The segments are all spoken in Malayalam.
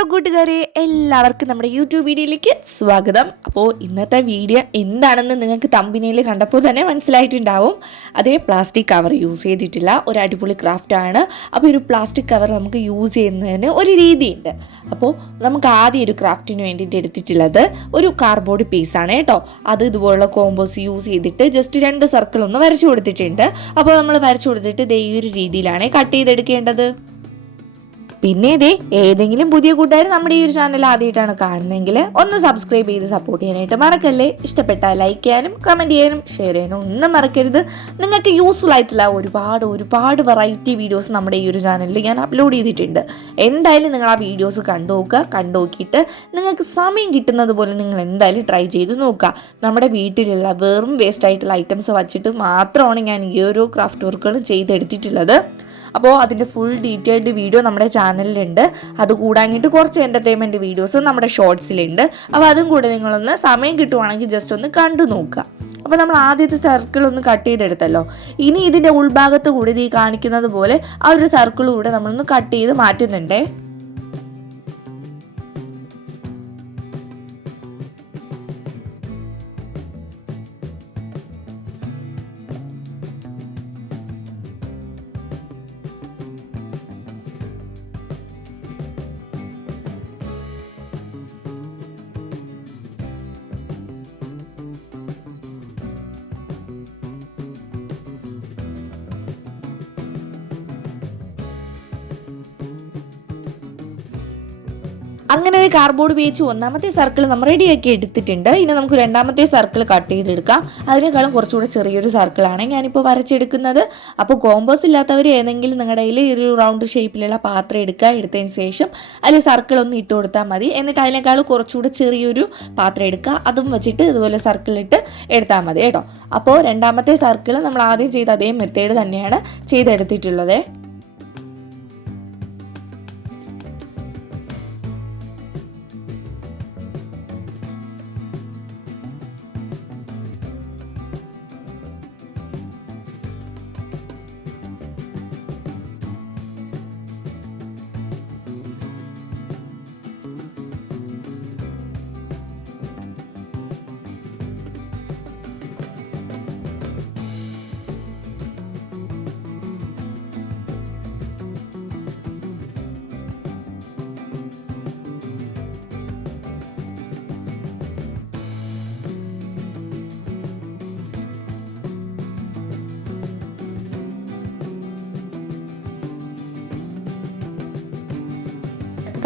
ഹലോ കൂട്ടുകാരെ എല്ലാവർക്കും നമ്മുടെ യൂട്യൂബ് വീഡിയോയിലേക്ക് സ്വാഗതം. അപ്പോൾ ഇന്നത്തെ വീഡിയോ എന്താണെന്ന് നിങ്ങൾക്ക് തമ്പിനയിൽ കണ്ടപ്പോൾ തന്നെ മനസ്സിലായിട്ടുണ്ടാവും. അതേ പ്ലാസ്റ്റിക് കവർ യൂസ് ചെയ്തിട്ടില്ല ഒരു അടിപൊളി ക്രാഫ്റ്റാണ് അപ്പോൾ ഒരു പ്ലാസ്റ്റിക് കവർ നമുക്ക് യൂസ് ചെയ്യുന്നതിന് ഒരു രീതിയുണ്ട്. അപ്പോൾ നമുക്ക് ആദ്യം ഒരു ക്രാഫ്റ്റിന് വേണ്ടിയിട്ട് എടുത്തിട്ടുള്ളത് ഒരു കാർഡ്ബോർഡ് പീസാണ് കേട്ടോ. അത് ഇതുപോലുള്ള കോമ്പോസ് യൂസ് ചെയ്തിട്ട് ജസ്റ്റ് രണ്ട് സർക്കിൾ ഒന്ന് വരച്ചു കൊടുത്തിട്ടുണ്ട്. അപ്പോൾ നമ്മൾ വരച്ചു കൊടുത്തിട്ട് ദേ ഈ ഒരു രീതിയിലാണ് കട്ട് ചെയ്തെടുക്കേണ്ടത്. പിന്നെ ഇതേ ഏതെങ്കിലും പുതിയ കൂട്ടുകാർ നമ്മുടെ ഈ ഒരു ചാനൽ ആദ്യമായിട്ടാണ് കാണുന്നതെങ്കിൽ ഒന്ന് സബ്സ്ക്രൈബ് ചെയ്ത് സപ്പോർട്ട് ചെയ്യാനായിട്ട് മറക്കല്ലേ. ഇഷ്ടപ്പെട്ടാൽ ലൈക്ക് ചെയ്യാനും കമന്റ് ചെയ്യാനും ഷെയർ ചെയ്യാനും ഒന്നും മറക്കരുത്. നിങ്ങൾക്ക് യൂസ്ഫുൾ ആയിട്ടുള്ള ഒരുപാട് ഒരുപാട് വെറൈറ്റി വീഡിയോസ് നമ്മുടെ ഈ ഒരു ചാനലിൽ ഞാൻ അപ്ലോഡ് ചെയ്തിട്ടുണ്ട്. എന്തായാലും നിങ്ങൾ ആ വീഡിയോസ് കണ്ടു നോക്കുക. കണ്ടു നോക്കിയിട്ട് നിങ്ങൾക്ക് സമയം കിട്ടുന്നത് പോലെ നിങ്ങൾ എന്തായാലും ട്രൈ ചെയ്ത് നോക്കുക. നമ്മുടെ വീട്ടിലുള്ള വെറും വേസ്റ്റ് ആയിട്ടുള്ള ഐറ്റംസ് വച്ചിട്ട് മാത്രമാണ് ഞാൻ ഈ ഒരു ക്രാഫ്റ്റ് വർക്കുകൾ ചെയ്തെടുത്തിട്ടുള്ളത്. അപ്പോൾ അതിന്റെ ഫുൾ ഡീറ്റെയിൽഡ് വീഡിയോ നമ്മുടെ ചാനലിലുണ്ട് അത് കൂടാങ്ങിയിട്ട് കുറച്ച് എന്റർടൈൻമെന്റ് വീഡിയോസും നമ്മുടെ ഷോർട്സിലുണ്ട് അപ്പോൾ അതും കൂടെ നിങ്ങളൊന്ന് സമയം കിട്ടുവാണെങ്കിൽ ജസ്റ്റ് ഒന്ന് കണ്ടു നോക്കുക. അപ്പോൾ നമ്മൾ ആദ്യത്തെ സർക്കിൾ ഒന്ന് കട്ട് ചെയ്തെടുത്തല്ലോ. ഇനി ഇതിന്റെ ഉൾഭാഗത്ത് കൂടി ഈ കാണിക്കുന്നത് പോലെ ആ ഒരു സർക്കിൾ കൂടെ നമ്മളൊന്ന് കട്ട് ചെയ്ത് മാറ്റുന്നുണ്ടേ. അങ്ങനെ കാർഡ്ബോർഡ് ഉപയോഗിച്ച് ഒന്നാമത്തെ സർക്കിൾ നമ്മൾ റെഡിയാക്കി എടുത്തിട്ടുണ്ട്. ഇനി നമുക്ക് രണ്ടാമത്തെ സർക്കിൾ കട്ട് ചെയ്തെടുക്കാം. അതിനേക്കാളും കുറച്ചുകൂടെ ചെറിയൊരു സർക്കിളാണ് ഞാനിപ്പോൾ വരച്ചെടുക്കുന്നത്. അപ്പോൾ കോമ്പോസ് ഇല്ലാത്തവർ ഏതെങ്കിലും നിങ്ങളുടെ കയ്യിൽ ഒരു റൗണ്ട് ഷേപ്പിലുള്ള പാത്രം എടുക്കുക എടുത്തതിന് ശേഷം അതിൽ സർക്കിൾ ഒന്ന് ഇട്ട് കൊടുത്താൽ മതി. എന്നിട്ട് അതിനേക്കാൾ കുറച്ചുകൂടെ ചെറിയൊരു പാത്രം എടുക്കുക. അതും വെച്ചിട്ട് ഇതുപോലെ സർക്കിളിട്ട് എടുത്താൽ മതി കേട്ടോ. അപ്പോൾ രണ്ടാമത്തെ സർക്കിൾ നമ്മൾ ആദ്യം ചെയ്ത അതേ മെത്തേഡ് തന്നെയാണ് ചെയ്തെടുത്തിട്ടുള്ളത്.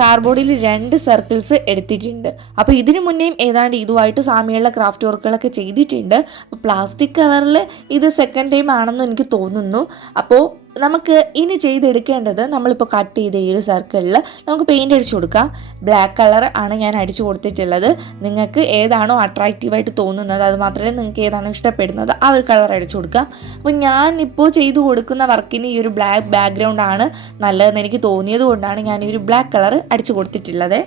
കാർഡ്ബോർഡിൽ രണ്ട് സർക്കിൾസ് എടുത്തിട്ടുണ്ട്. അപ്പോൾ ഇതിനു മുന്നേയും ഏതാണ്ട് ഇതുമായിട്ട് സാമ്യമുള്ള ക്രാഫ്റ്റ് വർക്കുകളൊക്കെ ചെയ്തിട്ടുണ്ട്. പ്ലാസ്റ്റിക് കവറിൽ ഇത് സെക്കൻഡ് ടൈം ആണെന്ന് എനിക്ക് തോന്നുന്നു. അപ്പോൾ നമുക്ക് ഇനി ചെയ്തെടുക്കേണ്ടത് നമ്മളിപ്പോൾ കട്ട് ചെയ്ത ഈ ഒരു സർക്കിളിൽ നമുക്ക് പെയിന്റ് അടിച്ചു കൊടുക്കാം. ബ്ലാക്ക് കളർ ആണ് ഞാൻ അടിച്ചു കൊടുത്തിട്ടുള്ളത്. നിങ്ങൾക്ക് ഏതാണോ അട്രാക്റ്റീവായിട്ട് തോന്നുന്നത് അത് മാത്രമേ നിങ്ങൾക്ക് ഏതാണോ ഇഷ്ടപ്പെടുന്നത് ആ ഒരു കളർ അടിച്ചു കൊടുക്കാം. അപ്പോൾ ഞാൻ ഇപ്പോൾ ചെയ്തു കൊടുക്കുന്ന വർക്കിന് ഈ ഒരു ബ്ലാക്ക് ബാക്ക്ഗ്രൗണ്ട് ആണ് നല്ലതെന്ന് എനിക്ക് തോന്നിയത് കൊണ്ടാണ് ഞാൻ ഈ ഒരു ബ്ലാക്ക് കളർ അടിച്ചു കൊടുത്തിട്ടുള്ളത്.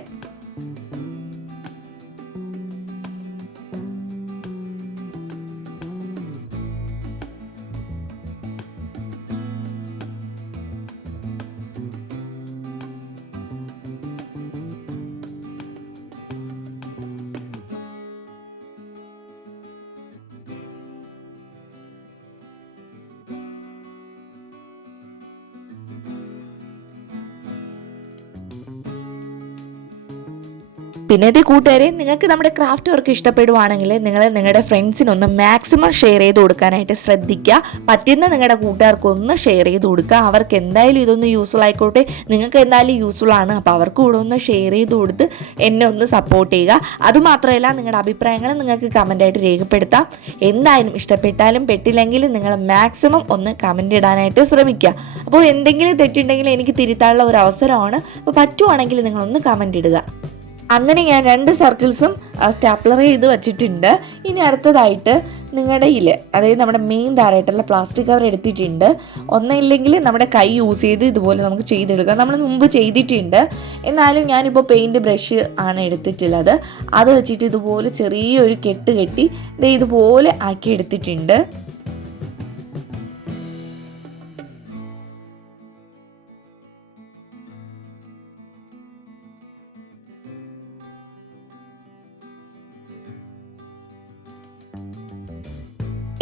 പിന്നെ ഇത് കൂട്ടുകാരെ നിങ്ങൾക്ക് നമ്മുടെ ക്രാഫ്റ്റ് വർക്ക് ഇഷ്ടപ്പെടുവാണെങ്കിൽ നിങ്ങൾ നിങ്ങളുടെ ഫ്രണ്ട്സിനൊന്ന് മാക്സിമം ഷെയർ ചെയ്ത് കൊടുക്കാനായിട്ട് ശ്രദ്ധിക്കുക പറ്റുന്ന നിങ്ങളുടെ കൂട്ടുകാർക്കൊന്ന് ഷെയർ ചെയ്ത് കൊടുക്കുക അവർക്ക് എന്തായാലും ഇതൊന്ന് യൂസ്ഫുൾ ആയിക്കോട്ടെ. നിങ്ങൾക്ക് എന്തായാലും യൂസ്ഫുൾ ആണ്. അപ്പോൾ അവർക്ക് കൂടെ ഒന്ന് ഷെയർ ചെയ്ത് കൊടുത്ത് എന്നെ ഒന്ന് സപ്പോർട്ട് ചെയ്യുക. അതുമാത്രമല്ല നിങ്ങളുടെ അഭിപ്രായങ്ങൾ നിങ്ങൾക്ക് കമന്റായിട്ട് രേഖപ്പെടുത്താം. എന്തായാലും ഇഷ്ടപ്പെട്ടാലും പെട്ടില്ലെങ്കിലും നിങ്ങൾ മാക്സിമം ഒന്ന് കമന്റ് ഇടാനായിട്ട് ശ്രമിക്കുക അപ്പോൾ എന്തെങ്കിലും തെറ്റുണ്ടെങ്കിൽ എനിക്ക് തിരുത്താനുള്ള ഒരു അവസരമാണ്. അപ്പോൾ പറ്റുവാണെങ്കിൽ നിങ്ങളൊന്ന് കമന്റ് ഇടുക. അങ്ങനെ ഞാൻ രണ്ട് സർക്കിൾസും സ്റ്റാപ്ലർ ചെയ്ത് വെച്ചിട്ടുണ്ട്. ഇനി അടുത്തതായിട്ട് നിങ്ങളുടെ ഇൽ അതായത് നമ്മുടെ മെയിൻ താരായിട്ടുള്ള പ്ലാസ്റ്റിക് കവർ എടുത്തിട്ടുണ്ട്. ഒന്നില്ലെങ്കിൽ നമ്മുടെ കൈ യൂസ് ചെയ്ത് ഇതുപോലെ നമുക്ക് ചെയ്തെടുക്കാം. നമ്മൾ മുമ്പ് ചെയ്തിട്ടുണ്ട്. എന്നാലും ഞാനിപ്പോൾ പെയിന്റ് ബ്രഷ് ആണ് എടുത്തിട്ടുള്ളത്. അത് വെച്ചിട്ട് ഇതുപോലെ ചെറിയൊരു കെട്ട് കെട്ടി ഇതുപോലെ ആക്കി എടുത്തിട്ടുണ്ട്.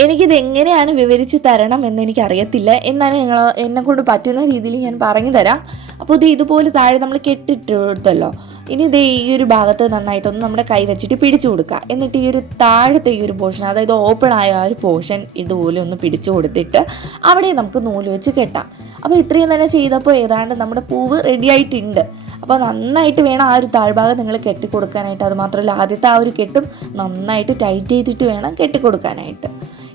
എനിക്കിത് എങ്ങനെയാണ് വിവരിച്ച് തരണം എന്ന് എനിക്ക് അറിയത്തില്ല എന്നാലും ഞങ്ങൾ എന്നെ കൊണ്ട് പറ്റുന്ന രീതിയിൽ ഞാൻ പറഞ്ഞു തരാം. അപ്പോൾ ഇത് ഇതുപോലെ താഴെ നമ്മൾ കെട്ടിട്ടെടുത്തല്ലോ ഇനി ഇത് ഈ ഒരു ഭാഗത്ത് നന്നായിട്ടൊന്ന് നമ്മുടെ കൈ വെച്ചിട്ട് പിടിച്ചു കൊടുക്കുക എന്നിട്ട് ഈ ഒരു താഴത്തെ ഈ ഒരു പോർഷൻ അതായത് ഓപ്പൺ ആയ ആ ഒരു പോർഷൻ ഇതുപോലെ ഒന്ന് പിടിച്ചു കൊടുത്തിട്ട് അവിടെ നമുക്ക് നൂൽ വെച്ച് കെട്ടാം. അപ്പോൾ ഇത്രയും തന്നെ ചെയ്തപ്പോൾ ഏതാണ്ട് നമ്മുടെ പൂവ് റെഡി ആയിട്ടുണ്ട്. അപ്പോൾ നന്നായിട്ട് വേണം ആ ഒരു താഴ്ഭാഗം നിങ്ങൾ കെട്ടിക്കൊടുക്കാനായിട്ട്. അത് മാത്രമല്ല ആദ്യത്തെ ആ ഒരു കെട്ടും നന്നായിട്ട് ടൈറ്റ് ചെയ്തിട്ട് വേണം കെട്ടിക്കൊടുക്കാനായിട്ട്.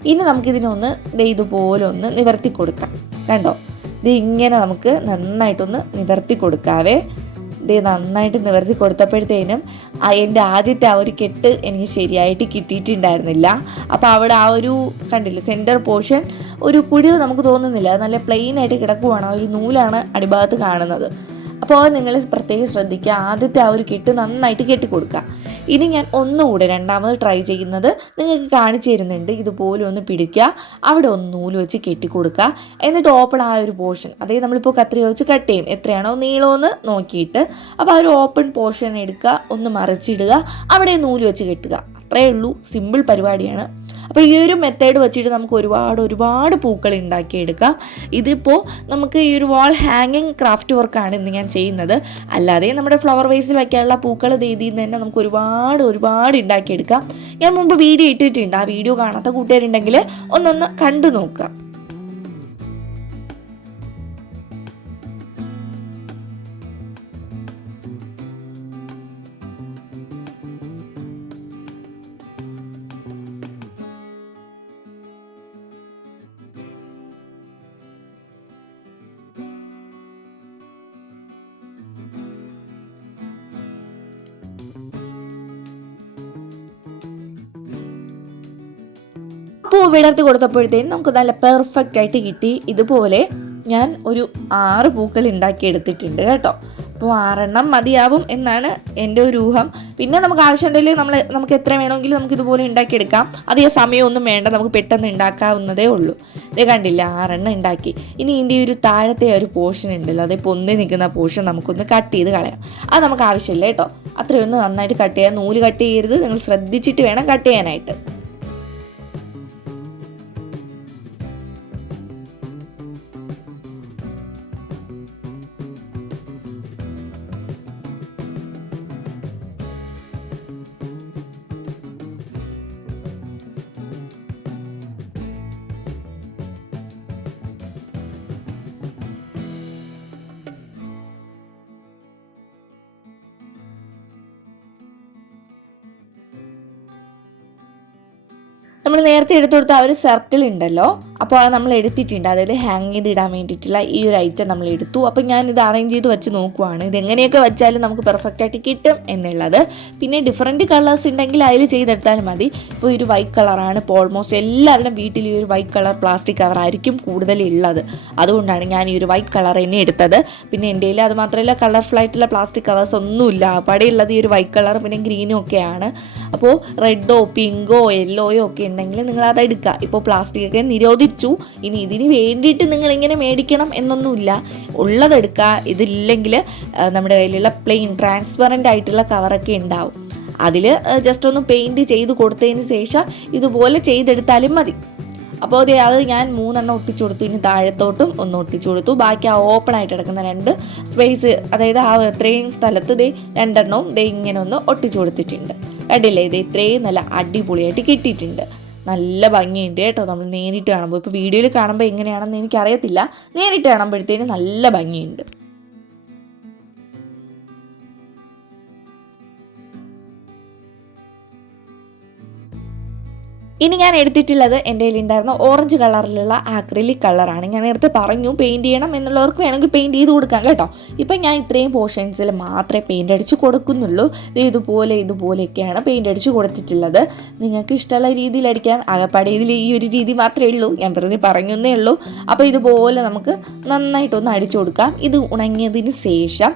ഇനി നമുക്കിതിനൊന്ന് ദേ ഇതുപോലെ ഒന്ന് നിവർത്തി കൊടുക്കാം കണ്ടോ? ഇത് ഇങ്ങനെ നമുക്ക് നന്നായിട്ടൊന്ന് നിവർത്തി കൊടുക്കാവേ ഇത് നന്നായിട്ട് നിവർത്തി കൊടുത്തപ്പോഴത്തേനും എന്റെ ആദ്യത്തെ ആ ഒരു കെട്ട് എനിക്ക് ശരിയായിട്ട് കിട്ടിയിട്ടുണ്ടായിരുന്നില്ല. അപ്പോൾ അവിടെ ആ ഒരു കണ്ടില്ല സെന്റർ പോർഷൻ ഒരു കുഴിവ് നമുക്ക് തോന്നുന്നില്ല. നല്ല പ്ലെയിൻ ആയിട്ട് കിടക്കുവാണ്. ആ ഒരു നൂലാണ് അടിഭാഗത്ത് കാണുന്നത്. അപ്പോൾ നിങ്ങൾ പ്രത്യേകം ശ്രദ്ധിക്കുക. ആദ്യത്തെ ആ ഒരു കെട്ട് നന്നായിട്ട് കെട്ടിക്കൊടുക്കുക. ഇനി ഞാൻ ഒന്നുകൂടെ രണ്ടാമത് ട്രൈ ചെയ്യുന്നത് നിങ്ങൾക്ക് കാണിച്ചു തരുന്നുണ്ട്. ഇതുപോലെ ഒന്ന് പിടിക്കുക. അവിടെ ഒന്ന് നൂൽ വെച്ച് കെട്ടിക്കൊടുക്കുക. എന്നിട്ട് ഓപ്പൺ ആയ ഒരു പോർഷൻ അതായത് നമ്മളിപ്പോൾ കത്രിക വെച്ച് കട്ട് ചെയ്യും. എത്രയാണോ നീളമെന്ന് നോക്കിയിട്ട്. അപ്പോൾ ആ ഒരു ഓപ്പൺ പോർഷൻ എടുക്കുക. ഒന്ന് മറിച്ചിടുക. അവിടെ നൂൽ വെച്ച് കെട്ടുക. അത്രയേ ഉള്ളൂ. സിമ്പിൾ പരിപാടിയാണ്. അപ്പോൾ ഈ ഒരു മെത്തേഡ് വെച്ചിട്ട് നമുക്ക് ഒരുപാട് ഒരുപാട് പൂക്കൾ ഉണ്ടാക്കിയെടുക്കാം. ഇതിപ്പോൾ നമുക്ക് ഈ ഒരു വാൾ ഹാങ്ങിങ് ക്രാഫ്റ്റ് വർക്കാണ് ഇന്ന് ഞാൻ ചെയ്യുന്നത്. അല്ലാതെ നമ്മുടെ ഫ്ലവർ വേസിൽ വയ്ക്കാനുള്ള പൂക്കൾ രീതിയിൽ തന്നെ നമുക്ക് ഒരുപാട് ഒരുപാട് ഉണ്ടാക്കിയെടുക്കാം. ഞാൻ മുമ്പ് വീഡിയോ ഇട്ടിട്ടുണ്ട്. ആ വീഡിയോ കാണാത്ത കൂട്ടുകാരുണ്ടെങ്കിൽ ഒന്നൊന്ന് കണ്ടു നോക്കുക. പൂ വിടർത്തി കൊടുത്തപ്പോഴത്തേനും നമുക്ക് നല്ല പെർഫെക്റ്റ് ആയിട്ട് കിട്ടി. ഇതുപോലെ ഞാൻ ഒരു ആറ് പൂക്കൾ ഉണ്ടാക്കി എടുത്തിട്ടുണ്ട് കേട്ടോ. അപ്പോൾ ആറെണ്ണം മതിയാവും എന്നാണ് എന്റെ ഒരു ഊഹം. പിന്നെ നമുക്ക് ആവശ്യമുണ്ടെങ്കിൽ നമ്മൾ നമുക്ക് എത്ര വേണമെങ്കിലും നമുക്ക് ഇതുപോലെ ഉണ്ടാക്കിയെടുക്കാം. അധികം സമയമൊന്നും വേണ്ട നമുക്ക് പെട്ടെന്ന് ഉണ്ടാക്കാവുന്നതേ ഉള്ളൂ. ഇതേ കണ്ടില്ല ആറെണ്ണം ഉണ്ടാക്കി. ഇനി ഇതിന്റെ ഒരു താഴത്തെ ഒരു പോർഷൻ ഉണ്ടല്ലോ അതേ പൊന്തി നിൽക്കുന്ന പോർഷൻ നമുക്കൊന്ന് കട്ട് ചെയ്ത് കളയാം. അത് നമുക്ക് ആവശ്യമില്ല കേട്ടോ. അത്രയൊന്ന് നന്നായിട്ട് കട്ട് ചെയ്യാം നൂൽ കട്ട് ചെയ്യരുത്. നിങ്ങൾ ശ്രദ്ധിച്ചിട്ട് വേണം കട്ട് ചെയ്യാനായിട്ട്. നമ്മൾ നേരത്തെ എടുത്തു കൊടുത്ത ആ ഒരു സർക്കിൾ ഉണ്ടല്ലോ. അപ്പോൾ അത് നമ്മൾ എടുത്തിട്ടുണ്ട്. അതായത് ഹാങ് ചെയ്ത് ഇടാൻ വേണ്ടിയിട്ടുള്ള ഈ ഒരു ഐറ്റം നമ്മൾ എടുത്തു. അപ്പോൾ ഞാൻ ഇത് അറേഞ്ച് ചെയ്ത് വെച്ച് നോക്കുവാണ്. ഇത് എങ്ങനെയൊക്കെ വെച്ചാലും നമുക്ക് പെർഫെക്റ്റ് ആയിട്ട് കിട്ടും എന്നുള്ളത്. പിന്നെ ഡിഫറെന്റ് കളേഴ്സ് ഉണ്ടെങ്കിൽ അതിൽ ചെയ്തെടുത്താലും മതി. ഇപ്പോൾ ഒരു വൈറ്റ് കളറാണ് ഇപ്പോൾ ഓൾമോസ്റ്റ് എല്ലാവരുടെയും വീട്ടിൽ ഈ ഒരു വൈറ്റ് കളർ പ്ലാസ്റ്റിക് കവർ ആയിരിക്കും കൂടുതൽ ഉള്ളത്. അതുകൊണ്ടാണ് ഞാൻ ഈ ഒരു വൈറ്റ് കളർ തന്നെ എടുത്തത്. പിന്നെ എന്റെ കയ്യിൽ അത് മാത്രമല്ല കളർഫുൾ ആയിട്ടുള്ള പ്ലാസ്റ്റിക് കവേഴ്സ് ഒന്നുമില്ല പടയുള്ളത് ഈ ഒരു വൈറ്റ് കളർ പിന്നെ ഗ്രീനും ഒക്കെയാണ് അപ്പോൾ റെഡോ പിങ്കോ യെല്ലോയോ ഒക്കെ ഉണ്ടെങ്കിൽ നിങ്ങൾ അത് എടുക്കുക. ഇപ്പോൾ പ്ലാസ്റ്റിക് ഒക്കെ നിരോധിച്ചു ഇനി ഇതിന് വേണ്ടിയിട്ട് നിങ്ങൾ ഇങ്ങനെ മേടിക്കണം എന്നൊന്നുമില്ല. ഉള്ളതെടുക്കുക ഇതില്ലെങ്കിൽ നമ്മുടെ കയ്യിലുള്ള പ്ലെയിൻ ട്രാൻസ്പെറന്റ് ആയിട്ടുള്ള കവറൊക്കെ ഉണ്ടാവും. അതിൽ ജസ്റ്റ് ഒന്ന് പെയിന്റ് ചെയ്ത് കൊടുത്തതിന് ശേഷം ഇതുപോലെ ചെയ്തെടുത്താലും മതി. അപ്പോൾ അതെ അത് ഞാൻ മൂന്നെണ്ണം ഒട്ടിച്ചു കൊടുത്തു. ഇനി താഴത്തോട്ടും ഒന്ന് ഒട്ടിച്ചു കൊടുത്തു. ബാക്കി ആ ഓപ്പൺ ആയിട്ട് കിടക്കുന്ന രണ്ട് സ്പേസ് അതായത് ആ ഇത്രയും സ്ഥലത്ത് ദേ രണ്ടെണ്ണവും ദേ ഇങ്ങനെ ഒന്ന് ഒട്ടിച്ചു കൊടുത്തിട്ടുണ്ട്. കണ്ടില്ലേ? ഇത് ഇത്രയും നല്ല അടിപൊളിയായിട്ട് കിട്ടിയിട്ടുണ്ട്. നല്ല ഭംഗിയുണ്ട് കേട്ടോ. നമ്മൾ നേരിട്ട് കാണുമ്പോൾ ഇപ്പോൾ വീഡിയോയിൽ കാണുമ്പോൾ എങ്ങനെയാണെന്ന് എനിക്കറിയത്തില്ല. നേരിട്ട് കാണുമ്പോഴത്തേന് നല്ല ഭംഗിയുണ്ട്. ഇനി ഞാൻ എടുത്തിട്ടുള്ളത് എന്റെ കയ്യിലുണ്ടായിരുന്ന ഓറഞ്ച് കളറിലുള്ള ആക്രിലിക് കളറാണ് ഞാൻ നേരത്തെ പറഞ്ഞു പെയിന്റ് ചെയ്യണം എന്നുള്ളവർക്ക് വേണമെങ്കിൽ പെയിന്റ് ചെയ്ത് കൊടുക്കാം കേട്ടോ. ഇപ്പം ഞാൻ ഇത്രയും പോർഷൻസിൽ മാത്രമേ പെയിന്റ് അടിച്ച് കൊടുക്കുന്നുള്ളൂ. ഇത് ഇതുപോലെ ഇതുപോലെയൊക്കെയാണ് പെയിന്റ് അടിച്ച് കൊടുത്തിട്ടുള്ളത്. നിങ്ങൾക്ക് ഇഷ്ടമുള്ള രീതിയിൽ അടിക്കാം. ആകപ്പാടെ ഇതിൽ ഈ ഒരു രീതി മാത്രമേ ഉള്ളൂ. ഞാൻ വെറുതെ പറഞ്ഞേ ഉള്ളൂ. അപ്പോൾ ഇതുപോലെ നമുക്ക് നന്നായിട്ടൊന്ന് അടിച്ചു കൊടുക്കാം. ഇത് ഉണങ്ങിയതിന് ശേഷം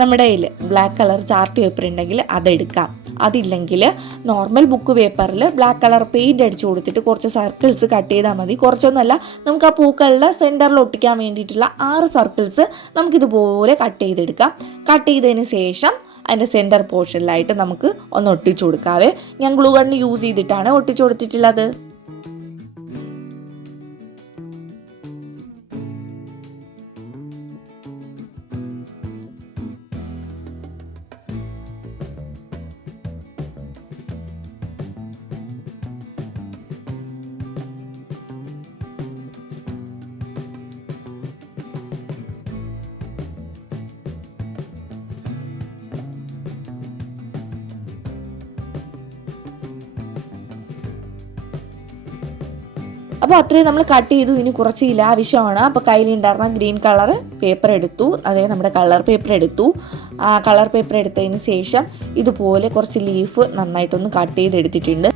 നമ്മുടെ കയ്യിൽ ബ്ലാക്ക് കളർ ചാർട്ട് പേപ്പർ ഉണ്ടെങ്കിൽ അതെടുക്കാം. അതില്ലെങ്കിൽ നോർമൽ ബുക്ക് പേപ്പറിൽ ബ്ലാക്ക് കളർ പെയിന്റ് അടിച്ചു കൊടുത്തിട്ട് കുറച്ച് സർക്കിൾസ് കട്ട് ചെയ്താൽ മതി. കുറച്ചൊന്നുമല്ല നമുക്ക് ആ പൂക്കളുടെ സെന്ററിൽ ഒട്ടിക്കാൻ വേണ്ടിയിട്ടുള്ള ആറ് സർക്കിൾസ് നമുക്കിതുപോലെ കട്ട് ചെയ്തെടുക്കാം. കട്ട് ചെയ്തതിന് ശേഷം അതിന്റെ സെന്റർ പോർഷനിലായിട്ട് നമുക്ക് ഒന്ന് ഒട്ടിച്ചു കൊടുക്കാവേ. ഞാൻ ഗ്ലൂ ഗണ്ണ് യൂസ് ചെയ്തിട്ടാണ് ഒട്ടിച്ചു കൊടുത്തിട്ടുള്ളത്. അപ്പോൾ അത്രയും നമ്മൾ കട്ട് ചെയ്തു. ഇനി കുറച്ച് ഇല ആവശ്യമാണ് അപ്പോൾ കയ്യിലുണ്ടായിരുന്ന ഗ്രീൻ കളർ പേപ്പർ എടുത്തു. അതേ നമ്മുടെ കളർ പേപ്പർ എടുത്തു. ആ കളർ പേപ്പർ എടുത്തതിന് ശേഷം ഇതുപോലെ കുറച്ച് ലീഫ് നന്നായിട്ടൊന്ന് കട്ട് ചെയ്തെടുത്തിട്ടുണ്ട്.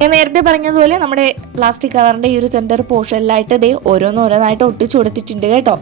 ഞാൻ നേരത്തെ പറഞ്ഞതുപോലെ നമ്മുടെ പ്ലാസ്റ്റിക് കവറിന്റെ ഈ ഒരു സെന്റർ പോർഷനിലായിട്ട് ഇതേ ഓരോന്നോരോന്നായിട്ട് ഒട്ടിച്ചു കൊടുത്തിട്ടുണ്ട് കേട്ടോ.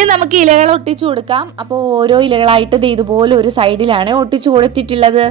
ഇനി നമുക്ക് ഇലകൾ ഒട്ടിച്ചു കൊടുക്കാം. അപ്പോൾ ഓരോ ഇലകളായിട്ട് ഇതുപോലെ ഒരു സൈഡിലാണ് ഒട്ടിച്ചു കൊടുത്തിട്ടുള്ളത്.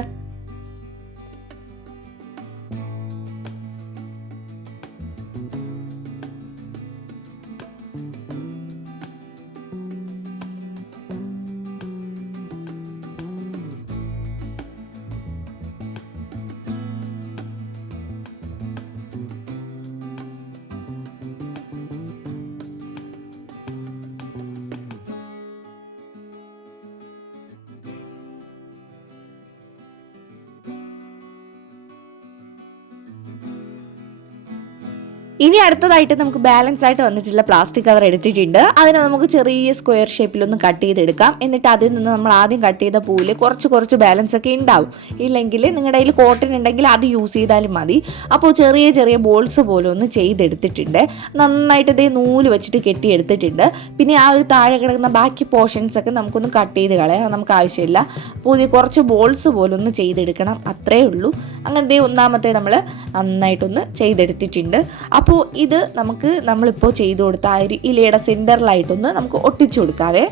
ഇനി അടുത്തതായിട്ട് നമുക്ക് ബാലൻസ് ആയിട്ട് വന്നിട്ടുള്ള പ്ലാസ്റ്റിക് കവർ എടുത്തിട്ടുണ്ട്. അതിനെ നമുക്ക് ചെറിയ സ്ക്വയർ ഷേപ്പിൽ ഒന്ന് കട്ട് ചെയ്തെടുക്കാം. എന്നിട്ട് അതിൽ നിന്ന് നമ്മൾ ആദ്യം കട്ട് ചെയ്ത പൂവിൽ കുറച്ച് കുറച്ച് ബാലൻസ് ഒക്കെ ഉണ്ടാവും. ഇല്ലെങ്കിൽ നിങ്ങളുടെ കയ്യിൽ കോട്ടൺ ഉണ്ടെങ്കിൽ അത് യൂസ് ചെയ്താലും മതി. അപ്പോൾ ചെറിയ ചെറിയ ബോൾസ് പോലെ ഒന്ന് ചെയ്തെടുത്തിട്ടുണ്ട്. നന്നായിട്ട് ഇതേ നൂൽ വെച്ചിട്ട് കെട്ടിയെടുത്തിട്ടുണ്ട്. പിന്നെ ആ ഒരു താഴെ കിടക്കുന്ന ബാക്കി പോർഷൻസ് ഒക്കെ നമുക്കൊന്ന് കട്ട് ചെയ്ത് കളയാം. നമുക്ക് ആവശ്യമില്ല. അപ്പോൾ ഇത് കുറച്ച് ബോൾസ് പോലെ ഒന്ന് ചെയ്തെടുക്കണം. അത്രേ ഉള്ളൂ. അങ്ങനെ ഒന്നാമത്തെ നമ്മൾ നന്നായിട്ടൊന്ന് ചെയ്തെടുത്തിട്ടുണ്ട്. അപ്പോൾ ഇത് നമുക്ക് നമ്മളിപ്പോൾ ചെയ്തു കൊടുത്ത ആ ഒരു ഇലയുടെ സെന്ററിലായിട്ടൊന്ന് നമുക്ക് ഒട്ടിച്ചു കൊടുക്കാവേ.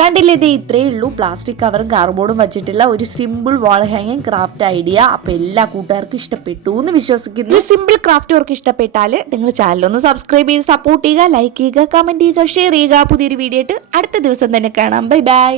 കണ്ടില്ലേ ഇത് ഇത്രയേ ഉള്ളൂ. പ്ലാസ്റ്റിക് കവറും കാർബോർഡും വെച്ചിട്ടുള്ള ഒരു സിമ്പിൾ വാൾ ഹാങ്ങിങ് ക്രാഫ്റ്റ് ഐഡിയ അപ്പൊ എല്ലാ കൂട്ടുകാർക്കും ഇഷ്ടപ്പെട്ടു എന്ന് വിശ്വസിക്കുന്നു. ഈ സിമ്പിൾ ക്രാഫ്റ്റ് വർക്ക് ഇഷ്ടപ്പെട്ടാൽ നിങ്ങൾ ചാനൽ ഒന്ന് സബ്സ്ക്രൈബ് ചെയ്ത് സപ്പോർട്ട് ചെയ്യുക ലൈക്ക് ചെയ്യുക കമന്റ് ചെയ്യുക ഷെയർ ചെയ്യുക. പുതിയൊരു വീഡിയോ ആയിട്ട് അടുത്ത ദിവസം തന്നെ കാണാം. Bye bye